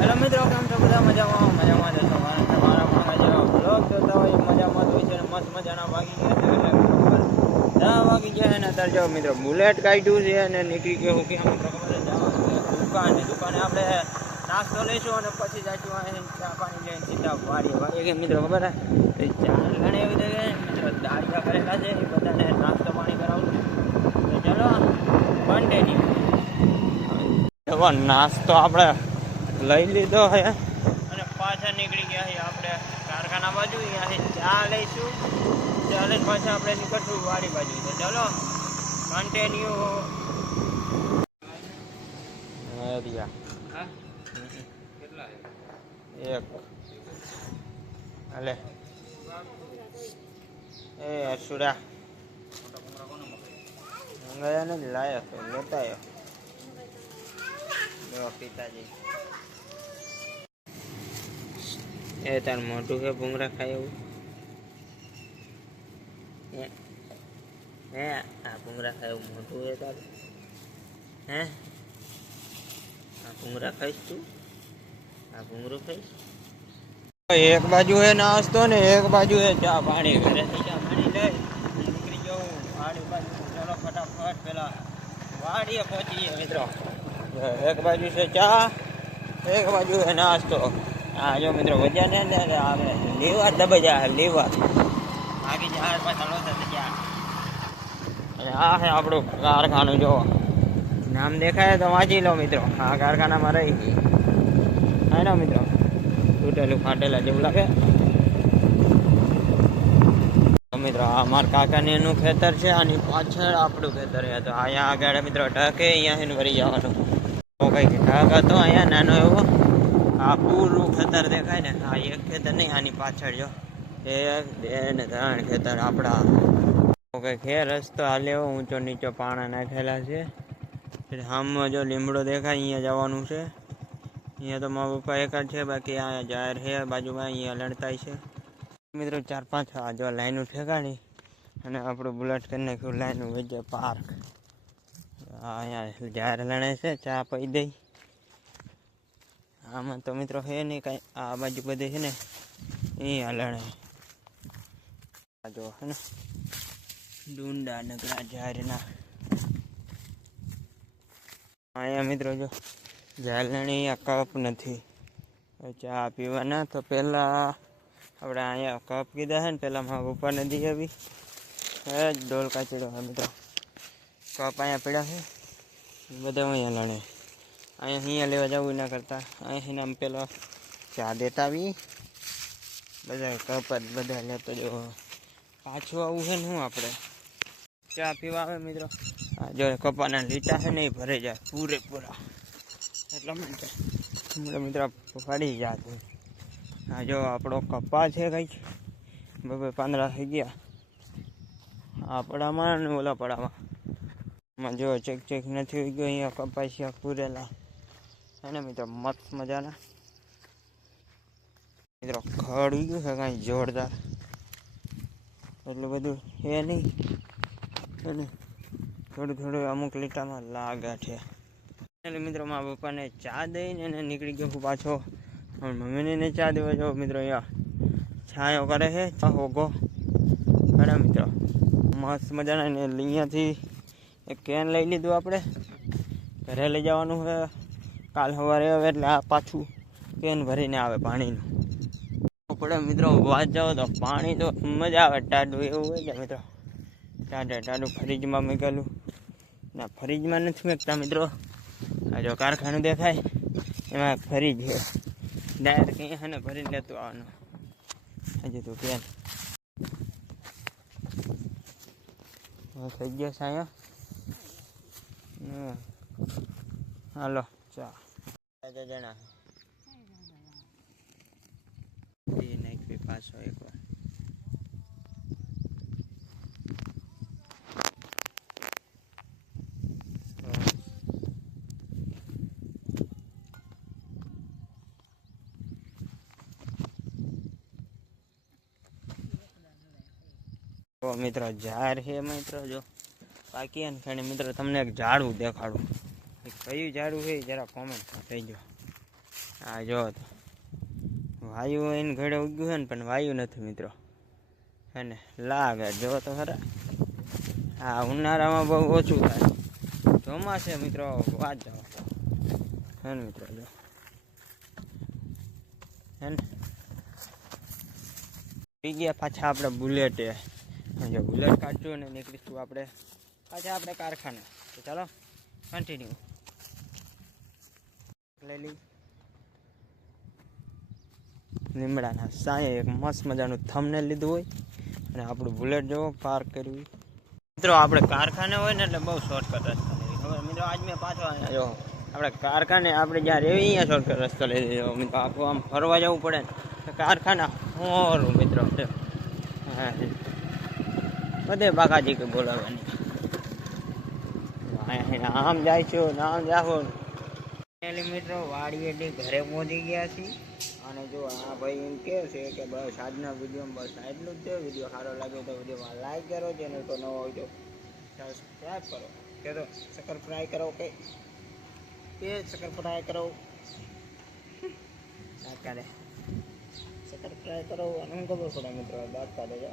Hello મિત્રો, કેમ છો? બધા મજામાં? મજામાં જશો કારણ તમારા મારા મારા જેવા બ્લોગ જોતા હોય, મજામાં હોય છે મસ્ત મજાના વાગી ગયા છે. એટલે દસ વાગી ગયા અને અત્યારે જો મિત્રો બુલેટ કાઢ્યું છે અને નીકળી ગયો હું કેમ દુકાને દુકાને આપણે નાસ્તો લઈશું અને પછી જાતું અહીં ચા પાણી લઈને સીધા વાડીએ. વાડીએ કે મિત્રો, ખબર છે? ચાર ઘણી એવી જગ્યાએ મિત્રો, દાળિયા કરેલા છે, એ બધાને નાસ્તો પાણી કરાવું તો ચલો કન્ટિન્યુ એવો નાસ્તો આપણે લઈ લીધો હે. અને પાછા નીકળી ગયા છીએ આપણે કારખાના બાજુ. અહીંયાથી ચા લઈશું. ચા લઈને પાછા આપણે નીકળશું વાડી બાજુ. તો ચલો કન્ટિન્યુ એક. હાલે. એ અસુરા. મંગાયા નથી લાયા લેતા આવ્યો. એ તાર મોટું કે ભૂંગરા ખાય એવું? હે? આ ભૂંગરા ખાય એવું મોટું હે તારું? હે? આ ભૂંગરા ખાઈશ તું? આ ભૂંગરું ખાઈશ? એક બાજુ એ નાસ્તો ને એક બાજુ એ ચા પાણી. ઘરેથી ચા પાણી લઈ નીકળી જાઉં. વાડી બાજુ. ચલો, ફટાફટ, પેલા વાડીએ પહોંચીએ મિત્રો. એક બાજુ છે ચા, એક બાજુ છે નાસ્તો. હા, જો મિત્રો વજ્યા ને? આવે લેવા દબજા લેવા. બાકી જહાજ પાછા લો થશે અને આ છે આપણું કારખાનું, જો. નામ દેખાય તો વાંચી લો, મિત્રો. આ કારખાનામાં રહી. હા, ને મિત્રો? તૂટેલું, ફાટેલા જેવું લાગે. મિત્રો, આ મારા કાકાની એનું ખેતર છે, આની પાછળ આપણું ખેતર છે. તો અહીંયા આગળ, મિત્રો, ઢકે, અહીંયા વરી જવાનું. કંઈક ઢાક હતો અહીંયા નાનો એવો આ પૂરું ખેતર દેખાય ને, આ એક ખેતર નહીં, આની પાછળ, જો. એક, બે ને ત્રણ ખેતર આપણા. કંઈક હે રસ્તો હાલ્યો ઊંચો નીચો પાણા નાખેલા છે. આમાં જો લીમડો દેખાય, અહીંયા જવાનું છે. અહીંયા તો મારા પપ્પા એક જ છે, બાકી આ જાહેર છે બાજુમાં અહીંયા લડતાય છે. મિત્રો, ચાર પાંચ આ જો લાઈનું ઠેકાણી અને આપણું બુલેટ કરી નાખ્યું લાઈનું વચ્ચે પાર્ક. અહીંયા જાહેર લણે છે, ચા પી દઈ. આમાં તો મિત્રો છે નહીં કાંઈ. આ બાજુ બધે છે ને, અહીંયા લણે. આ જો હે ને, ડુંડા નગરા જાહેરના અહીંયા મિત્રો જો જાહેર આ કપ નથી. ચા પીવાના તો પહેલાં આપણે અહીંયા કપ કીધા છે ને, પહેલાં મારા ઉપર નદી આવી જ ડોલ કાચડો મિત્રો. કપ અહીંયા પડ્યા છે બધા અહીંયા લણે અહીંયા અહીંયા લેવા જવું ના કરતા. અહીંયા આમ પેલો ચા દેતા આવી. બધા કપ જ બધા લેતો જો પાછું આવું છે ને શું આપણે. ચા પીવા આવે મિત્રો. જો કપાના લીટા છે ને એ ભરાઈ જાય પૂરેપૂરા. એટલા માટે હમણાં મિત્રો ફાડી જાય આ જો આપણો કપા છે કંઈક. બબે પાંદડા થઈ ગયા. આપણામાં ને ઓલા પડામાં. માં જો ચેક ચેક નથી ગયો, અહીંયા કપાસિયા પૂરેલા અને મિત્રો મસ્ત મજાના. મિત્રો ખડ ઉગ્યું ગયું છે કાંઈ જોરદાર. એટલું બધું એ નહીં. અને થોડું થોડું અમુક લીટામાં લાગ્યા છે. એટલે મિત્રો મારા પપ્પાને ચા દઈને એને નીકળી ગયો પાછો. પણ મમ્મીને ચા દેવા જાઓ મિત્રો અહીંયા છાંયો કરે છે, ચા હોગો. બરાબર મિત્રો મસ્ત મજાના ને અહીંયાથી એક કેન લઈ લીધું આપણે. ઘરે લઈ જવાનું હવે. કાલ સવારે આવે એટલે આ પાછું કેન ભરીને આવે પાણીનું. પડે મિત્રો, વાત જાઓ તો પાણી તો મજા આવે ટાડું એવું હોય કે મિત્રો. ટાઢે ટાડું ફ્રીજમાં મૂકેલું ના, ફ્રીજમાં નથી મૂકતા મિત્રો. આ જો કારખાનું દેખાય. એમાં ફ્રીજ છે. ડાયરેક્ટ અહીંયા ને ભરીને લેતું આવવાનું. હજી તો કેન થઈ ગયો સાયો. હાલો ચા. જણા નાખવી પાછો એકવાર મિત્રો જાર હે મિત્રો જો. પાકી એને ખેણી મિત્રો, તમને એક ઝાડવું દેખાડું. એ કયું ઝાડવું છે જરા કોમેન્ટ ગયો આ જો વાયુ એને ઘડે ઉગ્યું છે ને, પણ વાયુ નથી મિત્રો. હે ને, લાગે જો તો ખરા. હા ઉનાળામાં બહુ ઓછું થાય. ચોમાસે મિત્રો, વાત જાઓ. હે મિત્રો, જો. હે ગયા પાછા આપણે બુલેટે. જો બુલેટ કાઢશું ને, નીકળીશું આપણે. પાછા આપણે કારખાને. તો ચાલો કન્ટિન્યુ લીમડાના સાંયે એક મસ્ત મજાનું થમને લીધું હોય. અને આપણું બુલેટ જેવો પાર્ક કર્યું. મિત્રો, આપણે કારખાને હોય ને એટલે બહુ શોર્ટકટ રસ્તો ખબર મિત્રો, આજ મેં પાછો જો, આપણે કારખાને આપણે જ્યાં રહેવી અહીંયા શોર્ટકટ રસ્તો લઈ લીધો. મિત્રો આપણું આમ ફરવા જવું પડે ને કારખાના હોરું, મિત્રો. બધે બાકાજી કે બોલાવવાની આમ જાય છો, આમ જાઓ મિત્રો વાડીએથી ઘરે પહોંચી ગયા છીએ. અને જો આ ભાઈ એમ કહે છે કે બસ આજના વિડીયોમાં બસ આટલું જ છે. વીડિયો સારો લાગે તો વિડીયોમાં લાઈક કરો ચેનલ પર નવો હોય તો સબસ્ક્રાઈબ કરો. કે તો શક્કર ફ્રાય કરો કે કે શક્કર ફ્રાય કરો. ના કરે શક્કર ફ્રાય કરો. અને હું ખબર પડે મિત્રો, દાંત કાઢે છે.